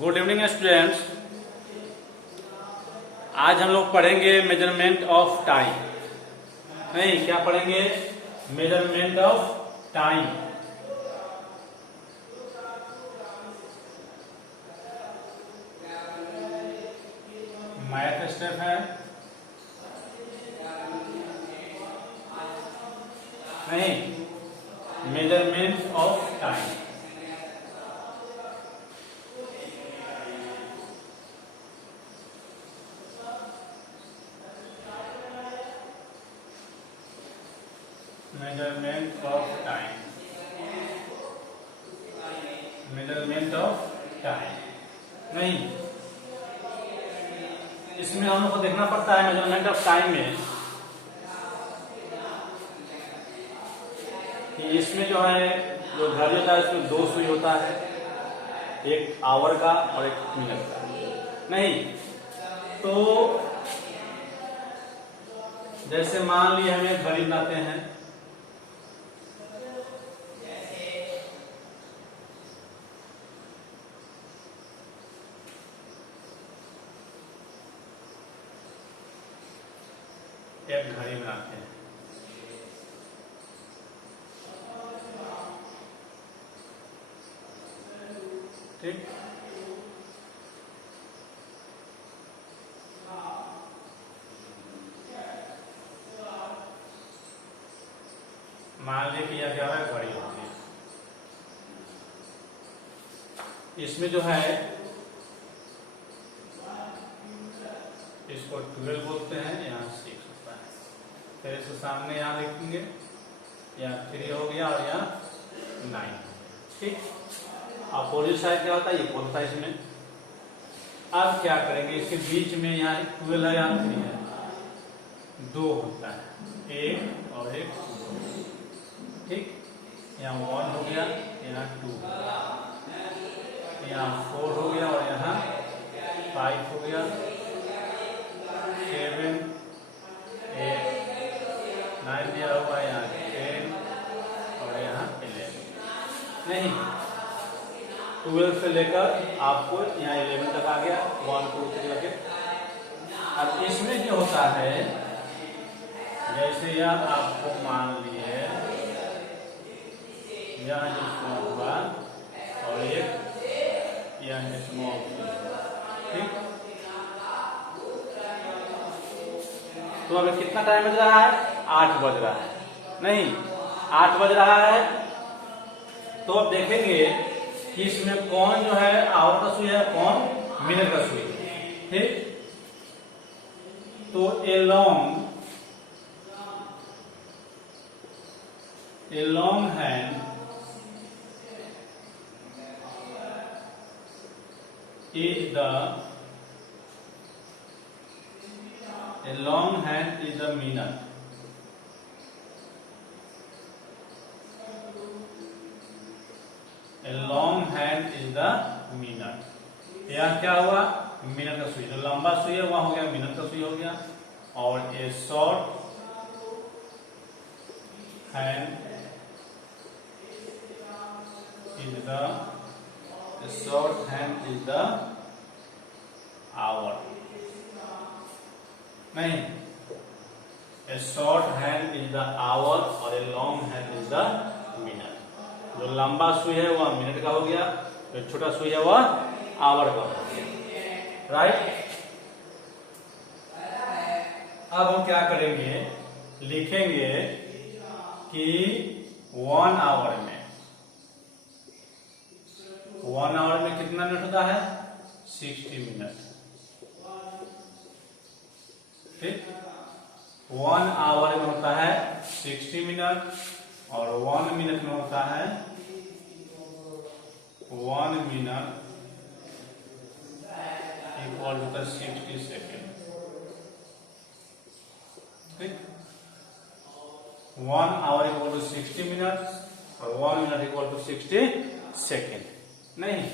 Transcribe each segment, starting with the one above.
Good evening students. आज हम लोग पढ़ेंगे मेजरमेंट ऑफ टाइम। नहीं, क्या पढ़ेंगे? Measurement of time. Math step है। नहीं, measurement of time. Measurement of time. Measurement of time. नहीं, इसमें हम लोग को देखना पड़ता है मेजरमेंट ऑफ टाइम में कि इसमें जो है जो घड़ी होता है इसमें दो सुई होता है, एक आवर का और एक मिनट का। नहीं तो जैसे मान ली हमें घड़ी बनाते हैं, एक घड़ी बनाते हैं। ठीक, मान ली कि यह क्या है, घड़ी होती है। इसमें जो है इसको 12 बोलते हैं, यहाँ 6 होता है। फिर इसके सामने यहाँ लिखेंगे, यहाँ 3 हो गया और यहाँ 9। ठीक, अपोजिट साइड क्या होता है, ये होता है इसमें। अब क्या करेंगे, इसके बीच में यहाँ 12 है, यहाँ 3 है, 2 होता है, एक और एक 2। ठीक, यहाँ 1 हो गया, यहाँ 2, यहाँ 4 हो गया और यहाँ 5 हो गया, 7, 8, 9 दिया हुआ, यहाँ 10 और यहाँ 11। नहीं, 12 से लेकर आपको यहाँ 11 तक आ गया, 1 2 3 लगे। अब इसमें क्या होता है, जैसे यह आपको मान लिए यह जो हुआ और एक यह स्मॉल। ठीक, तो अभी कितना टाइम बज रहा है? 8 बज रहा है। नहीं, 8 बज रहा है। तो अब देखेंगे कि इसमें कौन जो है आवर का सुई है, कौन मिनट का सुई है। ठीक, तो ए long hand is the minute. A long hand is the minute. यह क्या हुआ, मिनट का सुई। जो लंबा सुई है वह हो गया मिनट का सुई हो गया, और a short hand is the hour. नहीं, a short hand is the hour और a long hand is the minute. जो लंबा सुई है वह मिनट का हो गया, जो छोटा सुई है वह आवर का हो गया। राइट, अब हम क्या करेंगे, लिखेंगे कि 1 आवर में कितना मिनट होता है? 60 मिनट। ठीक, 1 आवर में होता है 60 मिनट और 1 मिनट में होता है 1 मिनट इक्वल टू 60 सेकेंड। ठीक, 1 आवर इक्वल टू 60 मिनट और 1 मिनट इक्वल टू 60 सेकेंड। नहीं,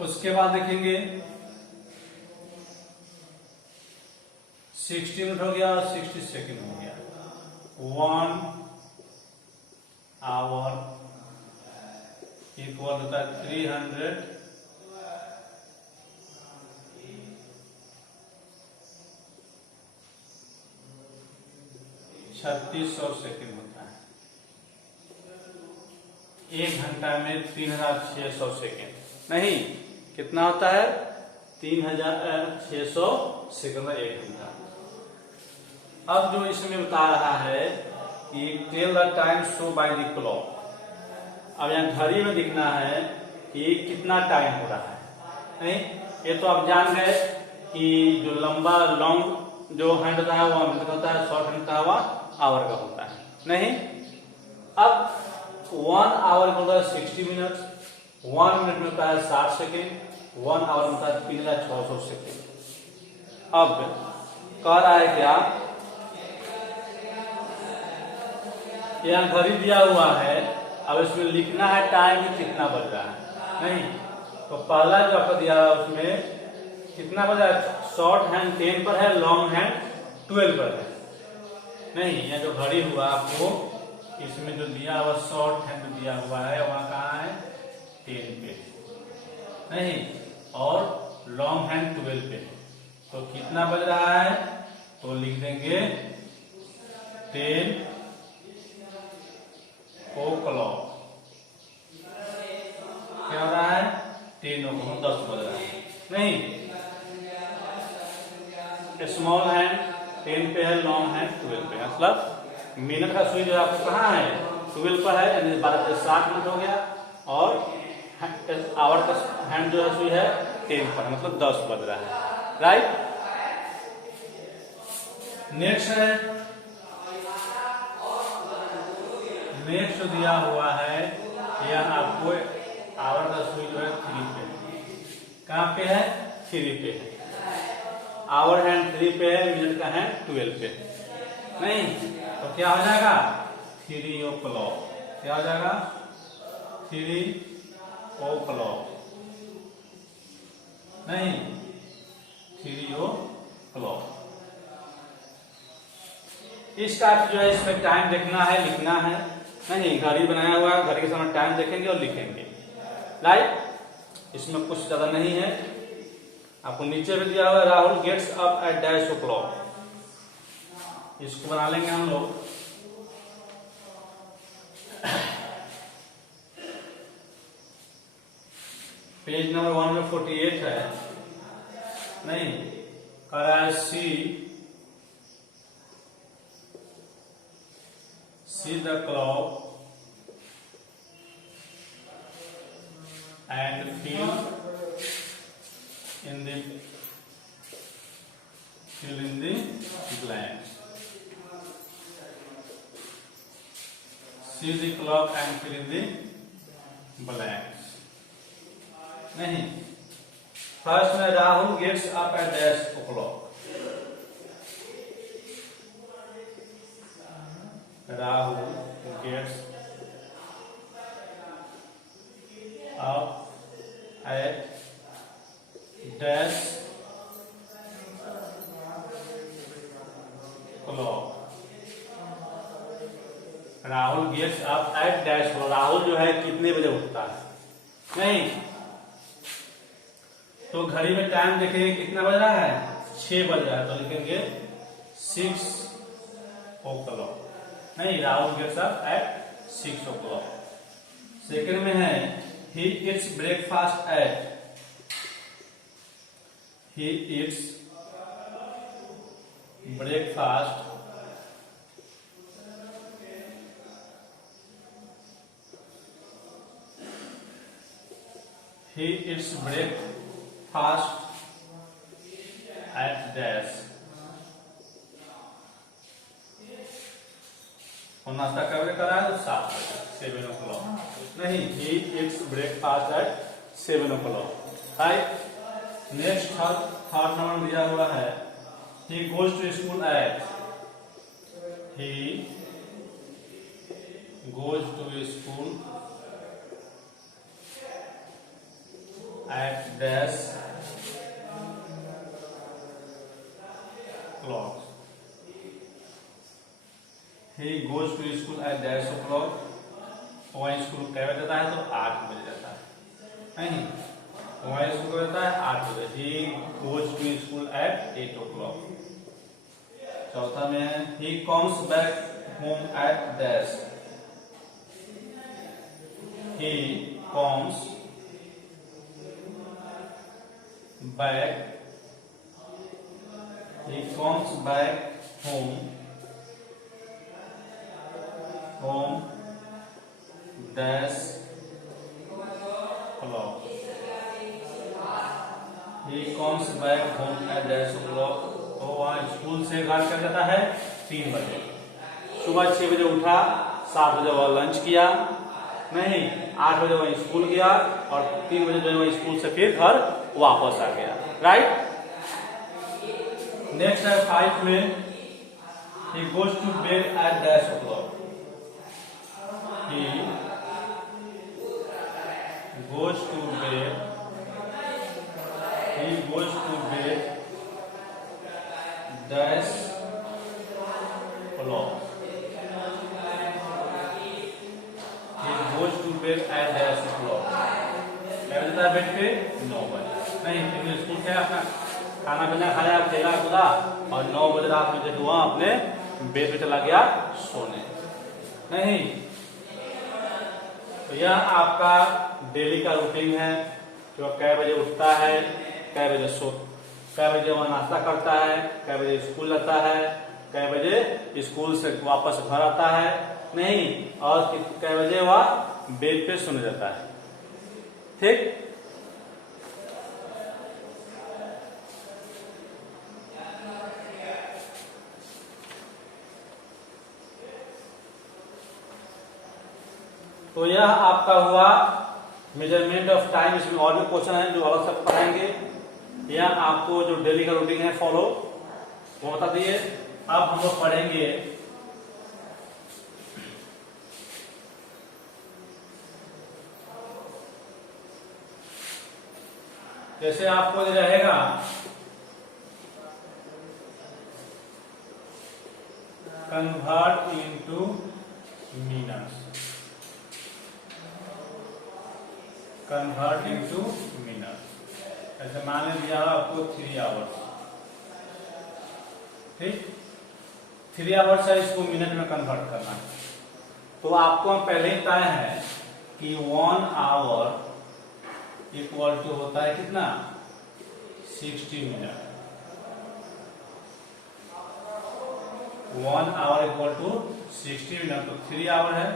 उसके बाद देखेंगे 60 मिनट हो गया और 60 सेकेंड हो गया। 1 आवर इक्वल होता है 300 3600 सेकेंड होता है। 1 घंटा में 3600 सेकेंड नहीं, कितना होता है 3600 सेकेंड में 1 घंटा। अब जो इसमें बता रहा है कि tell the time show by the clock. अब यहाँ घड़ी में दिखना है कि कितना टाइम हो रहा है। नहीं, ये तो आप जान गए कि जो लंबा लॉन्ग जो हैंड होता है वो मिनट का होता है, शॉर्ट हैंड का हुआ आवर का होता है। नहीं, अब 1 आवर का होता है 60 मिनट, 1 मिनट में होता है 60 सेकेंड, 1 आवर में होता है 3600 सेकेंड। अब कह रहा है क्या, यहाँ घड़ी दिया हुआ है, अब इसमें लिखना है टाइम कितना बज रहा है। नहीं, तो पहला जो आपको दिया है उसमें कितना बजा है, शॉर्ट हैंड 10 पर है, लॉन्ग हैंड 12 पर है। नहीं, यह जो घड़ी हुआ आपको इसमें जो दिया हुआ शॉर्ट हैंड दिया हुआ है वहां कहाँ है 10 पे, नहीं, और लॉन्ग हैंड 12 पे। तो कितना बज रहा है, तो लिख देंगे 10 o'clock। क्या हो रहा है 10 o'clock, 10 बज रहा है। नहीं, स्मॉल हैंड 10 पे है, लॉन्ग हैंड 12 पे है। मतलब मिनट का सुई जो आपको कहाँ है 12 पर है, यानी 12 से 60 मिनट हो गया, और आवर का हैंड जो है सुई है 10 पर, मतलब 10 बज रहा है। राइट, नेक्स्ट है, नेक्स्ट जो दिया हुआ है यह आपको आवर का सुई जो है 3 पे, कहाँ पे है 3 पे है, आवर हैंड 3 पे है, मिनट का हैंड 12 पे। नहीं, तो क्या हो जाएगा 3 o'clock। क्या हो जाएगा 3 o'clock, नहीं 3 o'clock। इस टाइप जो है इसमें टाइम देखना है, लिखना है। नहीं, घड़ी बनाया हुआ है, घड़ी के समय टाइम देखेंगे और लिखेंगे। राइट, इसमें कुछ ज्यादा नहीं है। आपको नीचे भी दिया हुआ है Rahul gets up at dash o'clock, इसको बना लेंगे हम लोग। पेज नंबर 148 है। नहीं, कह रहा है see the clock and fill in the blanks. See the clock and fill in the blanks. नहीं, फर्स्ट में Rahul gets up at dash o'clock. Rahul gets up at dash clock. Rahul gets up at dash clock, Rahul जो है कितने बजे उठता है। नहीं, तो घड़ी में टाइम देखेंगे कितना बज रहा है 6 बज रहा है, तो लिखेंगे 6 o'clock। नहीं, Rahul gets up at 6 o'clock। Second में है he eats breakfast at, he eats breakfast he eats breakfast at dash। और नाश्ता कब करा है तो 7 o'clock। नहीं, he eats breakfast at 7 o'clock। Right, next third number दिया हुआ है he goes to school at, he goes to school at dash clock। he goes to school at dash o'clock। वहीं स्कूल कै बजे जाता है तो 8 बजे जाता है। नहीं, हमारे स्कूल को रहता है 8 बजे। He goes to school at 8 o'clock। चौथा में है he comes back home at dash. He comes back home dash o'clock। He comes back home at dash o'clock। तो वहाँ स्कूल से घर चल जाता है 3 बजे। सुबह 6 बजे उठा, 7 बजे वह लंच किया, नहीं 8 बजे वह स्कूल गया और 3 बजे जो है स्कूल से फिर घर वापस आ गया। राइट। नेक्स्ट है 5 में he goes to bed at dash o'clock। He goes to bed dash o'clock। He goes to bed at dash o'clock। क्या बजता है बेड पे? 9 बजे। नहीं, फिर स्कूल से अपना खाना पीना खाया, खेला कूदा और 9 बजे रात में जो हुआ अपने बेड पे चला गया सोने। नहीं, तो यह आपका डेली का रूटीन है जो कै बजे उठता है, कै बजे कै बजे वह नाश्ता करता है, कै बजे स्कूल जाता है, कै बजे स्कूल से वापस घर आता है, नहीं, और कै बजे वह बेड पे सोने जाता है। ठीक। तो यह आपका हुआ मेजरमेंट ऑफ टाइम। इसमें और भी क्वेश्चन है जो अलग से पढ़ाएंगे। यह आपको जो डेली का रूटीन है फॉलो वो बता दिए। अब हम लोग पढ़ेंगे जैसे आपको रहेगा convert into minutes. Convert into minutes. ऐसे मान लिया आपको 3 आवर्स। ठीक, 3 आवर्स है, इसको मिनट में कन्वर्ट करना। तो आपको हम पहले ही तय है कि 1 आवर इक्वल टू होता है कितना? 60 minute. 1 hour equal to 60 minute. तो 3 आवर है,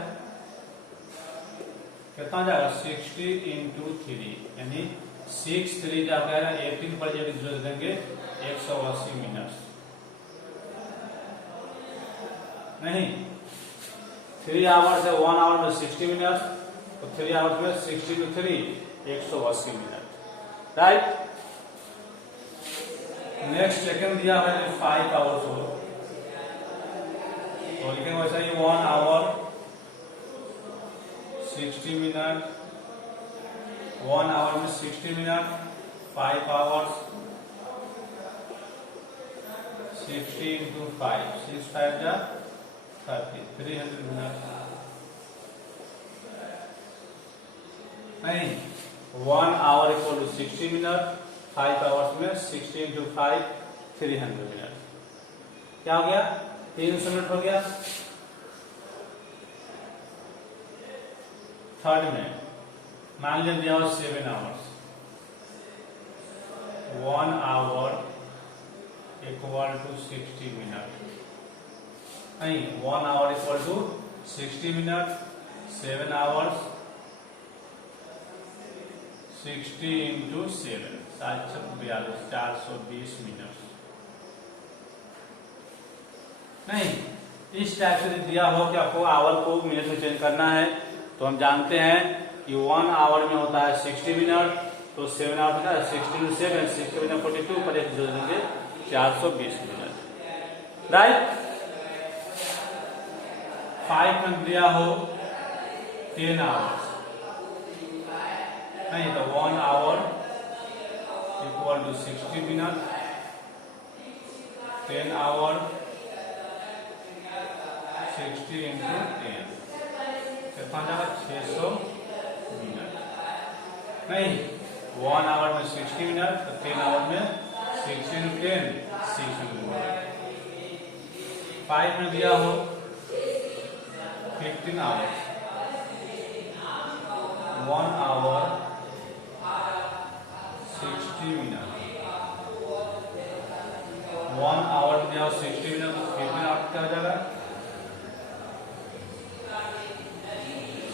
कितना जाएगा? 60 इंटू 3, यानी 6 3 जाएगा 18 पर जब जोड़ देंगे 180 मिनट। नहीं, 3 आवर्स है, 1 आवर में 60 मिनट, तो 3 आवर्स में 60 to 3 180 minute. Right. Next second दिया है 5 आवर्स हो, तो लिखेंगे वैसा ही 1 आवर 60 मिनट, 1 आवर में 60 मिनट, 5 आवर्स 60 इंटू 5, 6 5 जा 30, 300 मिनट। नहीं, 1 hour equal to 60 minute, 5 hours में 60 इंटू 5 300 मिनट। क्या हो गया? 300 मिनट हो गया। थर्ड में मान लीजिए 7 hours. 1 hour equal to 60 minute. नहीं, 1 hour equal to 60 minute, 7 hours 60 into 7 742 420 minute. नहीं, इस टाइप से दिया हो कि आपको आवर को मिनट में चेंज करना है, तो हम जानते हैं कि 1 आवर में होता है 60 मिनट, तो 7 आवर में 60 टू 7 60 मिनट 42 पर एक जोड़ देंगे 420 मिनट। राइट। 5 में दिया हो 10 आवर्स। नहीं, तो 1 hour equal to 60 minute, 10 hour 60 into 10, 600 minute. नहीं, 1 आवर में 60 मिनट, तो 10 आवर में 60 into 10 60 मिनट। 5 में दिया हो 15 आवर्स, 1 आवर 60 मिनट, 1 आवर में दिया हो 60 मिनट, तो 15 आवर क्या हो जाएगा,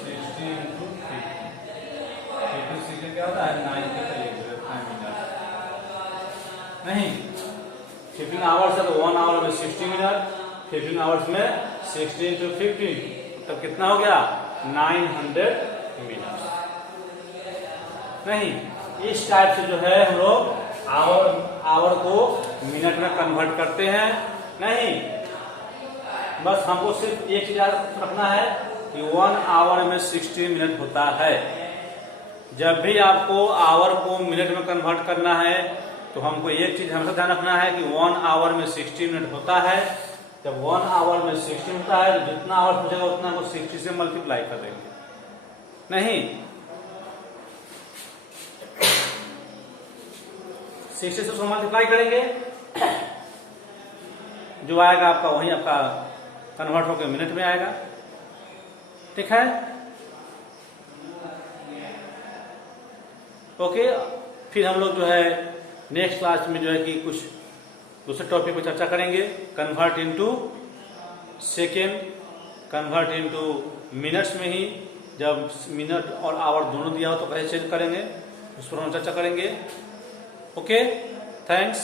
60 into 50 क्या होता है 9 मिनट। नहीं, 15 आवर्स है तो 1 आवर में 60 मिनट, 15 आवर्स में 60 into 15, तब कितना हो गया 900 मिनट। नहीं, इस टाइप से जो है हम लोग आवर को मिनट में कन्वर्ट करते हैं। नहीं, बस हमको सिर्फ एक चीज याद रखना है कि 1 आवर में 60 मिनट होता है। जब भी आपको आवर को मिनट में कन्वर्ट करना है तो हमको एक चीज हमेशा ध्यान रखना है कि 1 आवर में 60 मिनट होता है। जब 1 आवर में 60 होता है तो जितना आवर पूछेगा उतना को 60 से मल्टीप्लाई कर देंगे। नहीं, 60 से उसको मल्टीप्लाई करेंगे, जो आएगा आपका वही आपका कन्वर्ट होकर मिनट में आएगा। ठीक है, ओके। फिर हम लोग जो है नेक्स्ट क्लास में जो है कि कुछ दूसरे टॉपिक पर चर्चा करेंगे। Convert into second, convert into minutes में ही जब मिनट और आवर दोनों दिया हो तो कैसे चेंज करेंगे, उस पर हम चर्चा करेंगे। Okay, thanks.